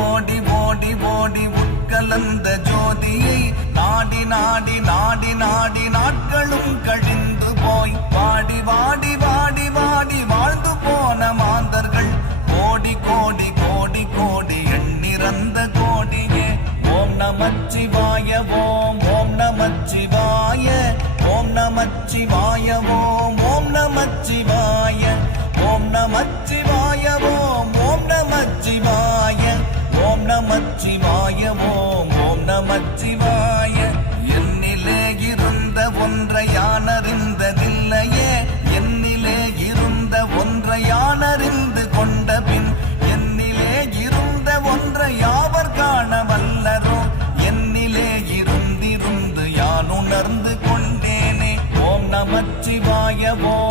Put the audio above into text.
ஓடி ஓடி ஓடி உட்கலந்த ஜோதியை நாடி நாடி நாடி நாடி நாட்களும் கழிந்து போய் வாடி வாடி வாடி வாடி வாழ்ந்து போன மாந்தர்கள் கோடி கோடி கோடி கோடி எண்ணிறந்த கோடியே. ஓம் நமச்சிவாய ஓம் ஓம் நமச்சிவாய ஓம் நமச்சிவாய ஓம் ஓம் நமச்சிவாய ஓம் நமச்சிவாய ஓம் ஓம் நமச்சிவாய ஓம் நமச்சிவாய ஓம் ஓம் நமச்சிவாய. என்னிலே இருந்த ஒன்றை யானறிந்ததில்லையே, என்னிலே இருந்த ஒன்றை யானறிந்து கொண்ட பின் என்னிலே இருந்த ஒன்றை யாவர் காண வல்லரோ, என்னிலே இருந்திருந்து யான் உணர்ந்து கொண்டேனே. ஓம் நமச்சிவாய ஓம்